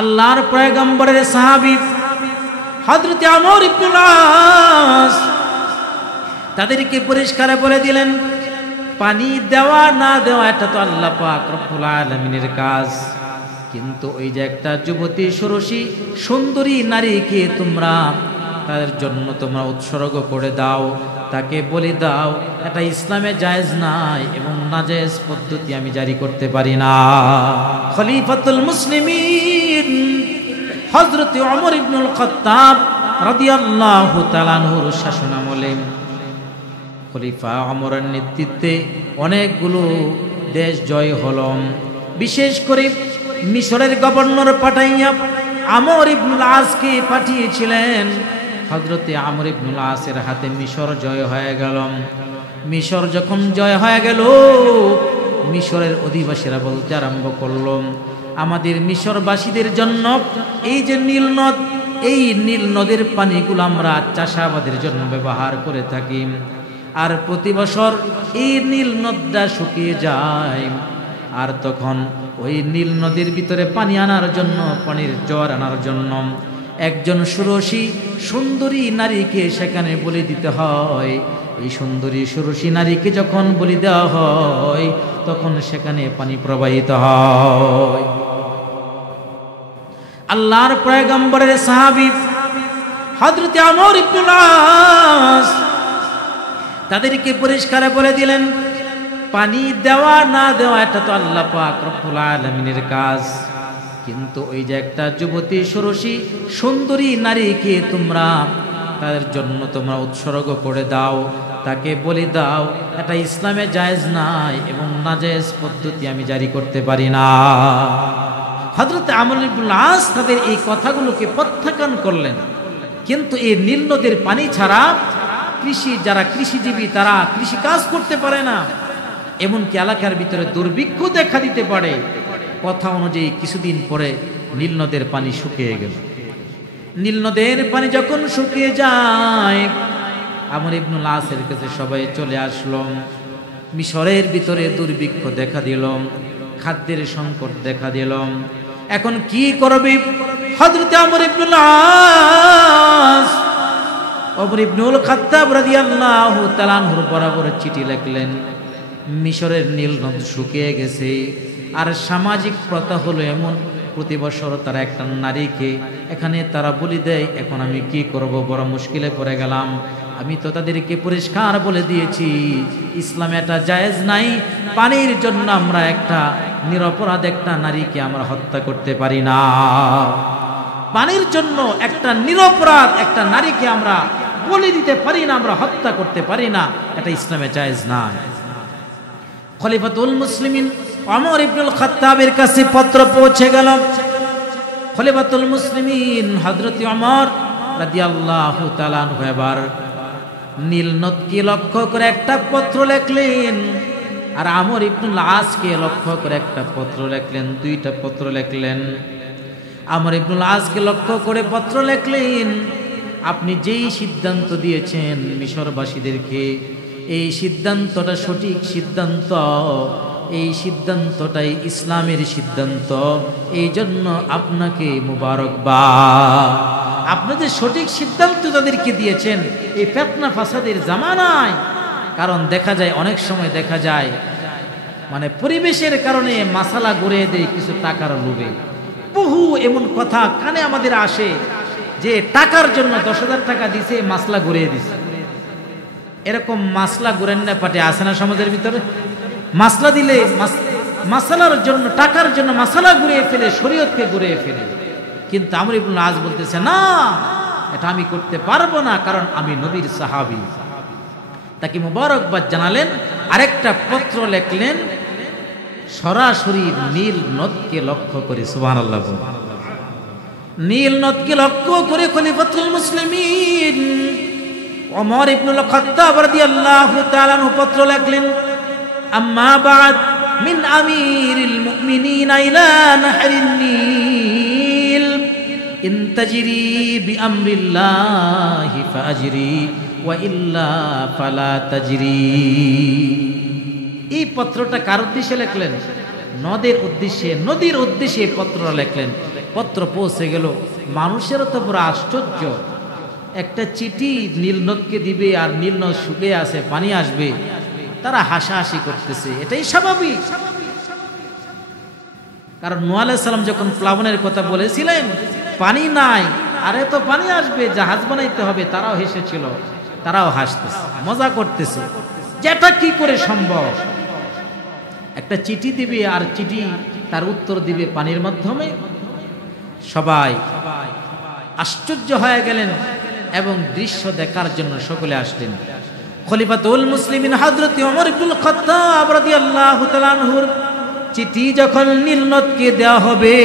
আল্লাহর পয়গম্বরের সাহাবী হযরত আমর ইবনুল আস তাদেরকে পরিষ্কার বলে দিলেন, পানি দেওয়া না দেওয়া এটা তো আল্লাহ পাক রব্বুল আলামিনের কাজ, কিন্তু ওই যে একটা যুবতী ষোড়শী সুন্দরী নারীকে তোমরা তাদের জন্য তোমরা উৎসর্গ করে দাও, তাকে বলি দাও, এটা ইসলামে জায়েজ নাই এবং নাজায়েজ পদ্ধতি আমি জারি করতে পারি না। খলিফাতুল মুসলিমিন হযরত ওমর ইবনুল খাত্তাব রাদিয়াল্লাহু তাআলা আনহুর শাসনামলে খলিফা ওমরের নেতৃত্বে অনেকগুলো দেশ জয় হলো। বিশেষ করে মিশরের গভর্নর পাঠাইয়া আমর ইবনুল আসকে পাঠিয়েছিলেন। হযরতে আমর ইবনুল আসের হাতে মিশর জয় হয়ে গেল। মিশর যখন জয় হয়ে গেল, মিশরের অধিবাসীরা বলতে আরম্ভ করল, আমাদের মিশরবাসীদের জন্য এই যে নীল নদ, এই নীল নদের পানিগুলো আমরা চাষাবাদের জন্য ব্যবহার করে থাকি, আর প্রতি বছর এই নীল নদটা শুকিয়ে যায়, আর তখন ওই নীল নদীর ভিতরে পানি আনার জন্য, পানির জ্বর আনার জন্য একজন ষোড়শী সুন্দরী নারীকে সেখানে বলি দিতে হয়। এই সুন্দরী ষোড়শী নারীকে যখন বলি দেওয়া হয়, তখন সেখানে পানি প্রবাহিত হয়। আল্লাহর পয়গম্বরের সাহাবী হযরত আমর ইবনুল আস তাদেরকে পরিষ্কার বলে দিলেন, পানি দেওয়া না দেওয়া এটা তো আল্লাহ পাক রব্বুল আলামিনের কাজ, কিন্তু ওই যে একটা যুবতী ষোড়শী সুন্দরী নারীকে তোমরা তাদের জন্য তোমরা উৎসর্গ করে দাও, তাকে বলি দাও, এটা ইসলামে জায়েজ নাই এবং নাজায়েজ পদ্ধতি আমি জারি করতে পারি না। হযরত আমর ইবনুল আস তাদের এই কথাগুলোকে প্রত্যাখ্যান করলেন, কিন্তু এই নীল নদের পানি ছাড়া যারা কৃষিজীবী তারা কৃষি কাজ করতে পারে না, এমনকি এলাকার ভিতরে দুর্ভিক্ষ দেখা দিতে পারে। কথা অনুযায়ী কিছুদিন পরে নীল নদের পানি শুকিয়ে গেল। নীল নদের পানি যখন শুকিয়ে যায়, আমর ইবনুল আসের কাছে সবাই চলে আসলো। মিশরের ভিতরে দুর্ভিক্ষ দেখা দিল, খাদ্যের সংকট দেখা দিল। এখন কি করবে? হযরত আমর ইবনুল আস ওমর ইবনুল খাত্তাব রাদিয়াল্লাহু তাআলা আনহুর বরাবর চিঠি লিখলেন, মিশরের নীল নদ শুকিয়ে গেছে, আর সামাজিক প্রথা হলো এমন, প্রতি বছর তারা একটা নারীকে এখানে তারা বলি দেয়। এখন আমি কি করব? বড় মুশকিলে পড়ে গেলাম। আমি তো তাদেরকে পরিষ্কার বলে দিয়েছি ইসলামে এটা জায়েজ নাই, পানির জন্য আমরা একটা নিরপরাধ একটা নারীকে আমরা হত্যা করতে পারি না। পানির জন্য একটা নিরপরাধ একটা নারীকে আমরা বলি দিতে পারি না, আমরা হত্যা করতে পারি না, এটা ইসলামে জায়েজ নাই। খলিফাতুল মুসলিমিন ওমর ইবনুল খাত্তাবের কাছে পত্র পৌঁছে গেল। খলিফাতুল মুসলিমিন হযরত ওমর রাদিয়াল্লাহু তাআলা আনহু এবার নীল নদকে লক্ষ্য করে একটা পত্র লিখলেন, আর আমর ইবনুল আসকে লক্ষ্য করে একটা পত্র লিখলেন, দুইটা পত্র লিখলেন। আমর ইবনুল আসকে লক্ষ্য করে পত্র লিখলেন, আপনি যেই সিদ্ধান্ত দিয়েছেন মিশরবাসীদেরকে, এই সিদ্ধান্তটা সঠিক সিদ্ধান্ত, এই সিদ্ধান্তটাই ইসলামের সিদ্ধান্ত, এই জন্য আপনাকে মুবারকবাদ। আপনাদের সঠিক সিদ্ধান্ত তাদেরকে দিয়েছেন এই ফিতনা ফাসাদের জামানায়। কারণ দেখা যায়, অনেক সময় দেখা যায় মানে পরিবেশের কারণে মাসালা গড়িয়ে দেয় কিছু টাকার লোভে। বহু এমন কথা কানে আমাদের আসে যে টাকার জন্য 10,000 টাকা দিছে, মাসলা গড়িয়ে দিছে। এরকম মাসলা গড়েন না পাটে আসে না সমাজের ভিতরে? মাসলা দিলে মাসালার জন্য, টাকার জন্য মাসালা ঘুরিয়ে ফেলে, শরীয়তকে ঘুরিয়ে ফেলে। কিন্তু আমর ইবনুল আস বলতেছে, না, এটা আমি করতে পারবো না, কারণ আমি নবীর সাহাবী। তাকে মুবারকবাদ জানালেন, আরেকটা পত্র লিখলেন সরাসরি নীল নদকে লক্ষ্য করে। সুবহানাল্লাহ। নীল নদকে লক্ষ্য করে খলিফাতুল মুসলিমিন ওমর ইবনুল খাত্তাব রাদিয়াল্লাহু তাআলা আনহু পত্র লিখলেন, আম্মা বা'দ মিন আমিরিল মুমিনিনা ইলা নাহরিন নীল ইন তাজরি বিআমরিল্লাহি ফাজরি ওয়া ইল্লা ফালা তাজরি। এই পত্রটা কার উদ্দেশ্যে লিখলেন? নদীর উদ্দেশ্যে পত্র লিখলেন। পত্র পৌঁছে গেল। মানুষেরও তো পুরো আশ্চর্য, একটা চিঠি নীলনদকে দিবে আর নীলনদ শুকিয়ে আছে, পানি আসবে, তারা হাসাহাসি করতেছে, এটাই স্বাভাবিক। কারণ নূহ আলাইহিস সালাম যখন প্লাবনের কথা বলেছিলেন, পানি নাই, আরে তো পানি আসবে, জাহাজ বানাইতে হবে, তারাও হেসেছিল, তারাও হাসতেছে, মজা করতেছে, যেটা কি করে সম্ভব। একটা চিঠি দিবে আর চিঠি তার উত্তর দিবে পানির মাধ্যমে। সবাই আশ্চর্য হয়ে গেলেন এবং দৃশ্য দেখার জন্য সকলে আসলেন। খলিফাতুল মুসলিমিন হযরত ওমর ইবনুল খাত্তাব রাদিয়াল্লাহু তাআলা আনহুর চিঠি যখন নীলনদকে দেওয়া হবে,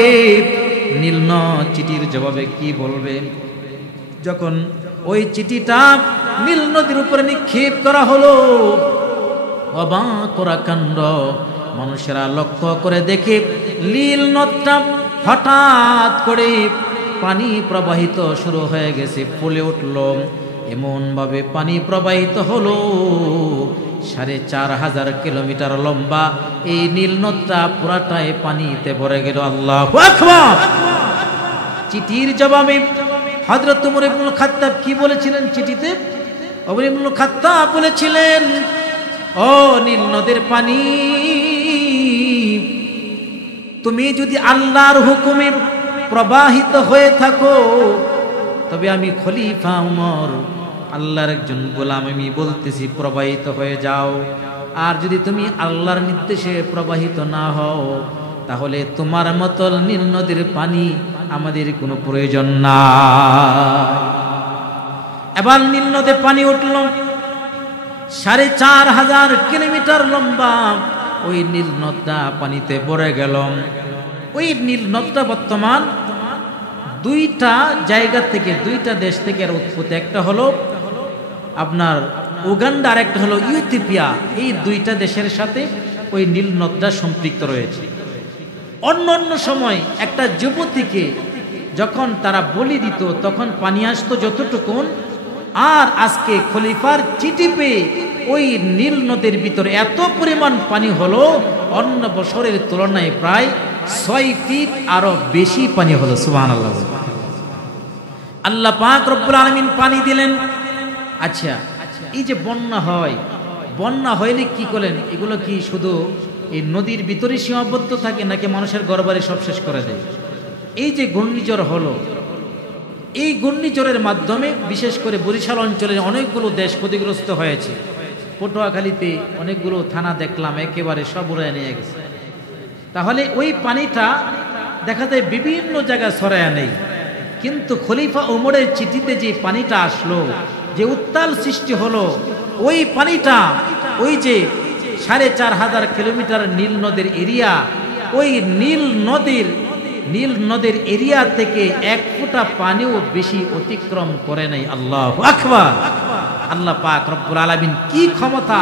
নীলনদ চিঠির জবাবে কি বলবে? যখন ওই চিঠিটা নীলনদীর উপরে নিক্ষেপ করা হলো, অবাক করা কাণ্ড, মানুষেরা লক্ষ্য করে দেখে নীলনদটা হঠাৎ করে পানি প্রবাহিত শুরু হয়ে গেছে, ফুলে উঠল। এমন ভাবে পানি প্রবাহিত হলো, ৪,৫০০ কিলোমিটার লম্বা এই নীলনদটা পুরাটাই পানিতে ভরে গেল। আল্লাহু আকবার। চিঠির জবাবে হযরত ওমর ইবনুল খাত্তাব কি বলেছিলেন? চিঠিতে ওমর ইবনুল খাত্তাব বলেছিলেন, ও নীলনদের পানি, তুমি যদি আল্লাহর হুকুমে প্রবাহিত হয়ে থাকো, তবে আমি খলিফা ওমর, আল্লাহর একজন গোলাম, আমি বলতেছি প্রবাহিত হয়ে যাও। আর যদি তুমি আল্লাহর নির্দেশে প্রবাহিত না হও, তাহলে তোমার মতো নীলনদীর পানি আমাদের কোনো প্রয়োজন নাই। এবার নীলনদে পানি উঠল, ৪,৫০০ কিলোমিটার লম্বা ওই নীলনদটা পানিতে ভরে গেল। ওই নীলনদটা বর্তমান দুইটা জায়গা থেকে, দুইটা দেশ থেকে এর উৎপত্তি। একটা হলো আপনার উগান্ডা আর একটা হলো ইথিওপিয়া। এই দুইটা দেশের সাথে ওই নীলনদটা সম্পৃক্ত রয়েছে। অন্য অন্য সময় একটা যুবতীকে যখন তারা বলি দিত, তখন পানি আসতো যতটুকুন। আর আজকে খলিফার চিঠি পেয়ে ওই নীলনদের ভিতরে এত পরিমাণ পানি হলো, অন্য বছরের তুলনায় প্রায় ৬ ফিট আরো বেশি পানি হলো। সুবহানাল্লাহ। আল্লাহ পাক রব্বুল আলামিন পানি দিলেন। আচ্ছা, এই যে বন্যা হয়, বন্যা হইলে কি করেন? এগুলো কি শুধু এই নদীর ভিতরে সীমাবদ্ধ থাকে, নাকি মানুষের ঘরবাড়ি সব শেষ করে দেয়? এই যে ঘূর্ণিঝড় হলো, এই ঘূর্ণিঝড়ের মাধ্যমে বিশেষ করে বরিশাল অঞ্চলের অনেকগুলো দেশ ক্ষতিগ্রস্ত হয়েছে। পটুয়াখালীতে অনেকগুলো থানা দেখলাম একেবারে সব উড়ায় নিয়ে গেছে। তাহলে ওই পানিটা দেখা যায় বিভিন্ন জায়গায় ছড়ায় নেই, কিন্তু খলিফা ওমরের চিঠিতে যে পানিটা আসলো, যে উত্তাল সৃষ্টি হলো, ওই পানিটা ওই যে ৪,৫০০ কিলোমিটার নীল নদের এরিয়া, ওই নীল নদের এরিয়া থেকে ১ ফোঁটা পানিও বেশি অতিক্রম করে নাই। আল্লাহু আকবার। আল্লাহ পাক রব্বুল আলামিন কি ক্ষমতা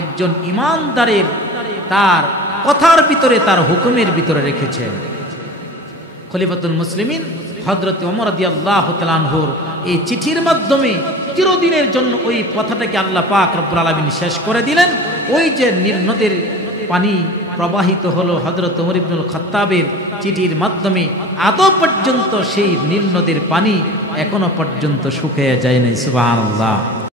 একজন ইমানদারের তার কথার ভিতরে, তার হুকুমের ভিতরে রেখেছেন। খলিফাতুল মুসলিমিন হযরত ওমর রাদিয়াল্লাহু তাআলা আনহুর এই চিঠির মাধ্যমে চিরদিনের জন্য ওই কথাটাকে আল্লাহ পাক রব্বুল আলামিন শেষ করে দিলেন। ওই যে নীল নদের পানি প্রবাহিত হলো হযরত ওমর ইবনুল খাত্তাবের চিঠির মাধ্যমে, আদৌ পর্যন্ত সেই নীল নদের পানি এখনো পর্যন্ত শুকিয়ে যায় নাই। সুবহানাল্লাহ।